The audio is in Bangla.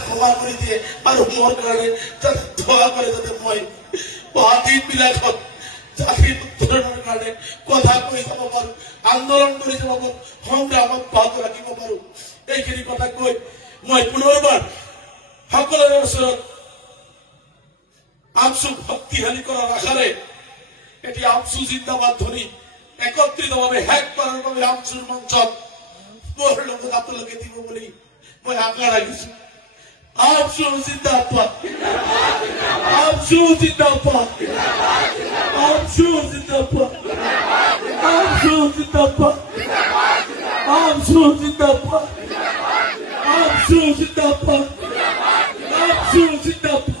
ক্ষমা করে দিয়ে আর মোর কারণে দোয়া করে যাতে মই বাদিন বিলাক চাকরি উত্তরণের কারণে কথা কই যাব পারো আন্দোলন করে যাব পারো সংগ্রামত ভাগ রাখিব পারো এইখিনি কথা কই মই পুনৰবাৰ সকলোৰে ওচৰত আমসুক শক্তিশালী কৰাৰ আশাৰে এটি আমসু জিন্দাবাদ ধ্বনি একত্ৰিতভাৱে শেষ কৰাৰ বাবে আমসুৰ মঞ্চত মোৰ লগত আপোনালোকে দিব বুলি মই আশা ৰাখিছো আমসু জিন্দাবাদ আমসু জিন্দাবাদ আমসু জিন্দাবাদ আমসু জিন্দাবাদ আমসু জিন্দাবাদ আমসু জিন্দাবাদ আমসু জিন্দাবাদ